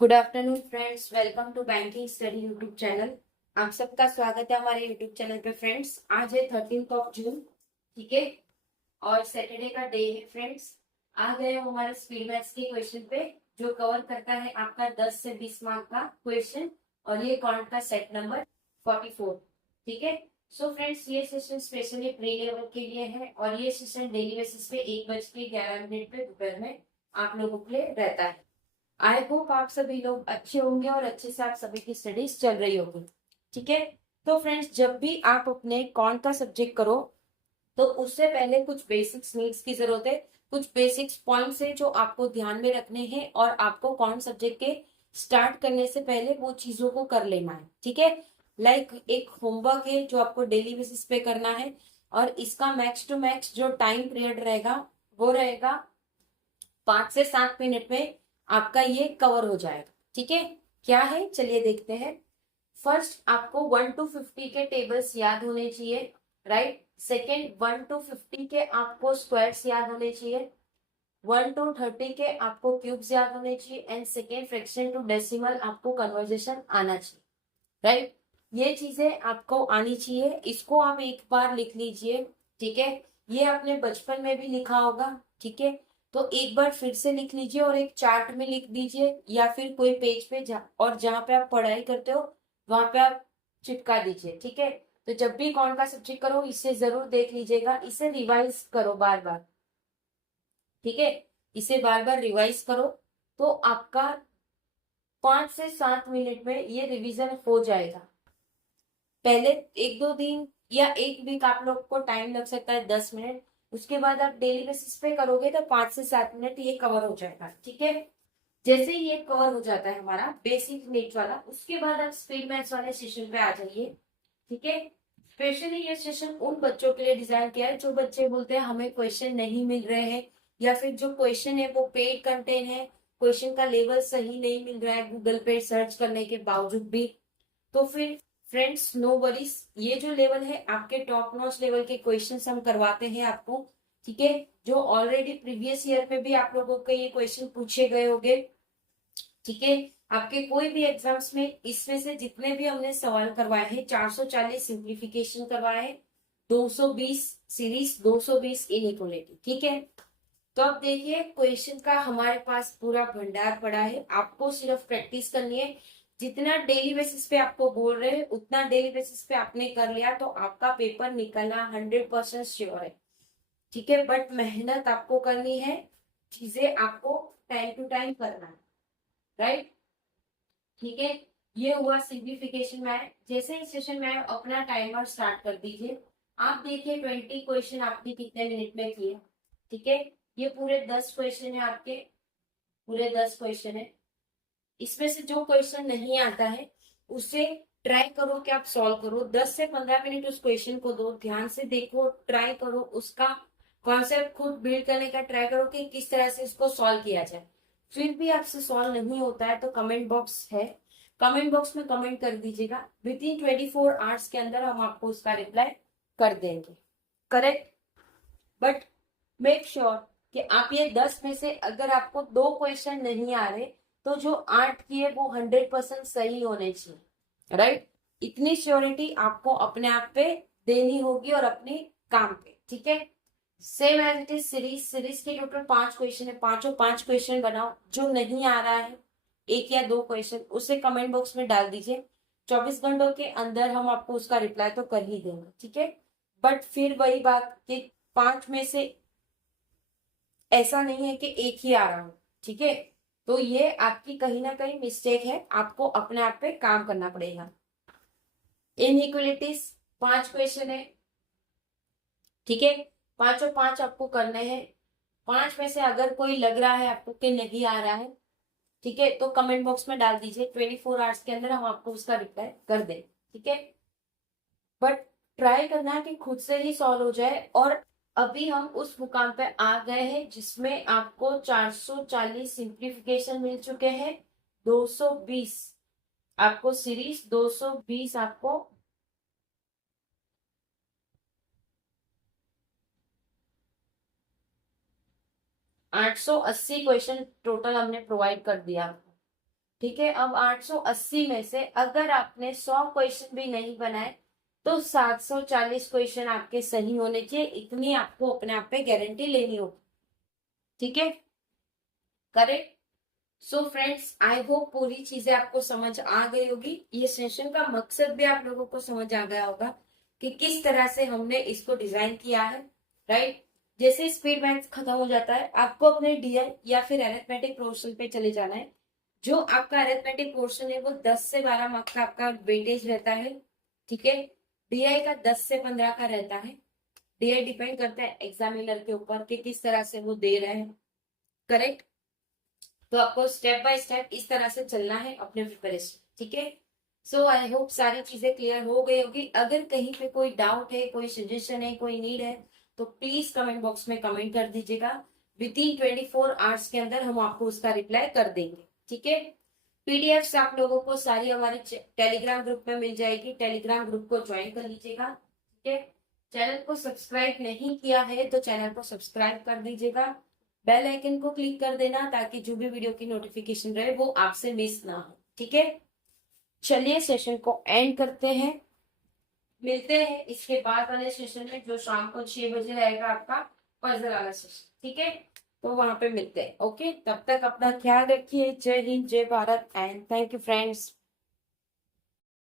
Good afternoon friends, welcome to banking study YouTube channel. आप सबका स्वागत है हमारे यूट्यूब चैनल पे। फ्रेंड्स, आज है 13 जून, ठीक है, और सैटरडे का डे है। फ्रेंड्स, आ गए हम हमारे स्पीड मैथ्स के क्वेश्चन पे, जो कवर करता है आपका 10 से 20 मार्क का क्वेश्चन, और ये कॉन्ट का सेट नंबर 44, ठीक है। सो फ्रेंड्स, ये सेशन स्पेशली प्री लेवल के लिए है, और ये सेशन डेली बेसिस पे 1:11 पे दोपहर में आप लोगों के लिए रहता है। आई होप आप सभी लोग अच्छे होंगे और अच्छे से आप सभी की स्टडीज चल रही होगी, ठीक है। तो फ्रेंड्स, जब भी आप अपने कौन का सब्जेक्ट करो, तो उससे पहले कुछ बेसिक्स नीड्स की जरूरत है। कुछ बेसिक्स पॉइंट्स है जो आपको ध्यान में रखने हैं, और आपको कौन सब्जेक्ट के स्टार्ट करने से पहले वो चीजों को कर लेना है, ठीक है। लाइक एक होमवर्क है जो आपको डेली बेसिस पे करना है, और इसका मैक्स टू मैक्स जो टाइम पीरियड रहेगा वो रहेगा 5 से 7 मिनट में आपका ये कवर हो जाएगा, ठीक है। क्या है, चलिए देखते हैं। फर्स्ट, आपको 1 to 50 के टेबल्स याद होने चाहिए, राइट। सेकेंड, 1 to 50 के आपको स्क्वायर्स याद होने चाहिए। 1 to 30 के आपको क्यूब्स याद होने चाहिए। And second, fraction to decimal आपको कन्वर्जेशन आना चाहिए, राइट। ये चीजें आपको आनी चाहिए, इसको आप एक बार लिख लीजिए, ठीक है। ये आपने बचपन में भी लिखा होगा, ठीक है। तो एक बार फिर से लिख लीजिए और एक चार्ट में लिख दीजिए, या फिर कोई पेज पे और जहाँ पे आप पढ़ाई करते हो वहां पे आप चिपका दीजिए, ठीक है। तो जब भी कौन का सब्जेक्ट करो, इसे जरूर देख लीजिएगा, इसे रिवाइज करो बार बार, ठीक है। इसे बार बार रिवाइज करो, तो आपका 5 से 7 मिनट में ये रिवीजन हो जाएगा। पहले 1-2 दिन या 1 वीक आप लोग को टाइम लग सकता है, 10 मिनट। उसके बाद आप डेली बेसिस पे करोगे तो 5 से 7 मिनट ये कवर हो जाएगा, ठीक है। जैसे ही ये कवर हो जाता है हमारा बेसिक नीट वाला, उसके बाद आप स्पीड मैथ्स वाले सेशन पे आ जाइए, ठीक है। स्पेशली ये सेशन उन बच्चों के लिए डिजाइन किया है जो बच्चे बोलते हैं हमें क्वेश्चन नहीं मिल रहे हैं, या फिर जो क्वेश्चन है वो पेड कंटेंट है, क्वेश्चन का लेवल सही नहीं मिल रहा है गूगल पे सर्च करने के बावजूद भी। तो फिर फ्रेंड्स, नो वरीज, ये जो लेवल है आपके टॉप नॉच लेवल के क्वेश्चंस हम करवाते हैं आपको, ठीक है। जो ऑलरेडी प्रीवियस ईयर में भी आप लोगों के ये क्वेश्चन पूछे गए होंगे, ठीक है। आपके कोई भी एग्जाम्स में इसमें से जितने भी हमने सवाल करवाए हैं, 440 सिंप्लीफिकेशन करवाए हैं, 220 सीरीज, 220 इनइक्वालिटी, ठीक है। तो अब देखिए, क्वेश्चन का हमारे पास पूरा भंडार पड़ा है, आपको सिर्फ प्रैक्टिस करनी है। जितना डेली बेसिस पे आपको बोल रहे हैं उतना डेली बेसिस पे आपने कर लिया तो आपका पेपर निकलना 100% श्योर है, ठीक है। बट मेहनत आपको करनी है, चीजें आपको टाइम टू टाइम करना है, राइट, ठीक है। ये हुआ सिंप्लीफिकेशन में। जैसे ही सेशन में अपना टाइमर स्टार्ट कर दीजिए। आप देखिए 20 क्वेश्चन आपने कितने मिनट में किए, ठीक है। ये पूरे 10 क्वेश्चन है आपके, पूरे 10 क्वेश्चन है। इसमें से जो क्वेश्चन नहीं आता है उसे ट्राई करो कि आप सॉल्व करो। 10 से 15 मिनट उस क्वेश्चन को दो, ध्यान से देखो, ट्राई करो, उसका कॉन्सेप्ट खुद बिल्ड करने का ट्राई करो कि किस तरह से इसको सॉल्व किया जाए। फिर भी आपसे सॉल्व नहीं होता है तो कमेंट बॉक्स है, कमेंट बॉक्स में कमेंट कर दीजिएगा। विद इन 24 आवर्स के अंदर हम आपको उसका रिप्लाई कर देंगे, करेक्ट। बट मेक श्योर कि आप ये 10 में से अगर आपको 2 क्वेश्चन नहीं आ रहे, तो जो 8 किए वो 100% सही होने चाहिए, राइट। इतनी श्योरिटी आपको अपने आप पे देनी होगी और अपने काम पे, ठीक है। Same as it is series, series के टोटल 5 क्वेश्चन है, पांचों 5 क्वेश्चन बनाओ। जो नहीं आ रहा है 1 या 2 क्वेश्चन, उसे कमेंट बॉक्स में डाल दीजिए। 24 घंटों के अंदर हम आपको उसका रिप्लाई तो कर ही देंगे, ठीक है। बट फिर वही बात कि 5 में से ऐसा नहीं है कि एक ही आ रहा हो, ठीक है। तो ये आपकी कहीं ना कहीं मिस्टेक है, आपको अपने आप पे काम करना पड़ेगा। इनइक्वलिटीज 5 क्वेश्चन है, ठीक है। पांचों 5 आपको करने हैं। 5 में से अगर कोई लग रहा है आपको कि नहीं आ रहा है, ठीक है, तो कमेंट बॉक्स में डाल दीजिए। 24 आवर्स के अंदर हम आपको उसका रिप्लाई कर दें, ठीक है। बट ट्राई करना है कि खुद से ही सॉल्व हो जाए। और अभी हम उस मुकाम पे आ गए हैं जिसमें आपको 440 सिंप्लीफिकेशन मिल चुके हैं, 220 आपको सीरीज, 220 आपको 880 क्वेश्चन टोटल हमने प्रोवाइड कर दिया आपको, ठीक है। अब 880 में से अगर आपने 100 क्वेश्चन भी नहीं बनाए तो 740 क्वेश्चन आपके सही होने चाहिए, इतनी आपको अपने आप पे गारंटी लेनी होगी। ठीक है, correct. So friends, I hope पूरी चीजें आपको समझ आ गई होगी। ये सेशन का मकसद भी आप लोगों को समझ आ गया होगा कि किस तरह से हमने इसको डिजाइन किया है, राइट। जैसे स्पीड मैथ्स खत्म हो जाता है, आपको अपने डीआई या फिर अरिथमेटिक पोर्शन पे चले जाना है। जो आपका अरिथमेटिक पोर्शन है वो 10 से 12 मार्क्स का आपका वेटेज रहता है। ठीक है, डीआई का 10 से 15 का रहता है। डीआई डिपेंड करता है एग्जामिनर के ऊपर कि किस तरह से वो दे रहे हैं, करेक्ट। तो आपको स्टेप बाय स्टेप इस तरह से चलना है अपने प्रिपरेशन। ठीक है, सो आई होप सारी चीजें क्लियर हो गई होगी। अगर कहीं पे कोई डाउट है, कोई सजेशन है, कोई नीड है, तो प्लीज कमेंट बॉक्स में कमेंट कर दीजिएगा। विद इन 24 आवर्स के अंदर हम आपको उसका रिप्लाई कर देंगे। ठीक है, पीडीएफ आप लोगों को सारी हमारे टेलीग्राम ग्रुप में मिल जाएगी, टेलीग्राम ग्रुप को ज्वाइन कर लीजिएगा। ठीक है, चैनल को सब्सक्राइब नहीं किया है तो चैनल को सब्सक्राइब कर दीजिएगा, बेल आइकन को क्लिक कर देना ताकि जो भी वीडियो की नोटिफिकेशन रहे वो आपसे मिस ना हो। ठीक है, चलिए सेशन को एंड करते हैं, मिलते हैं इसके बाद वाले सेशन में जो शाम को 6 बजे रहेगा आपका पजल वाला सेशन। ठीक है, तो वहां पे मिलते हैं। ओके, तब तक अपना ख्याल रखिए। जय हिंद, जय Bharat and thank you friends.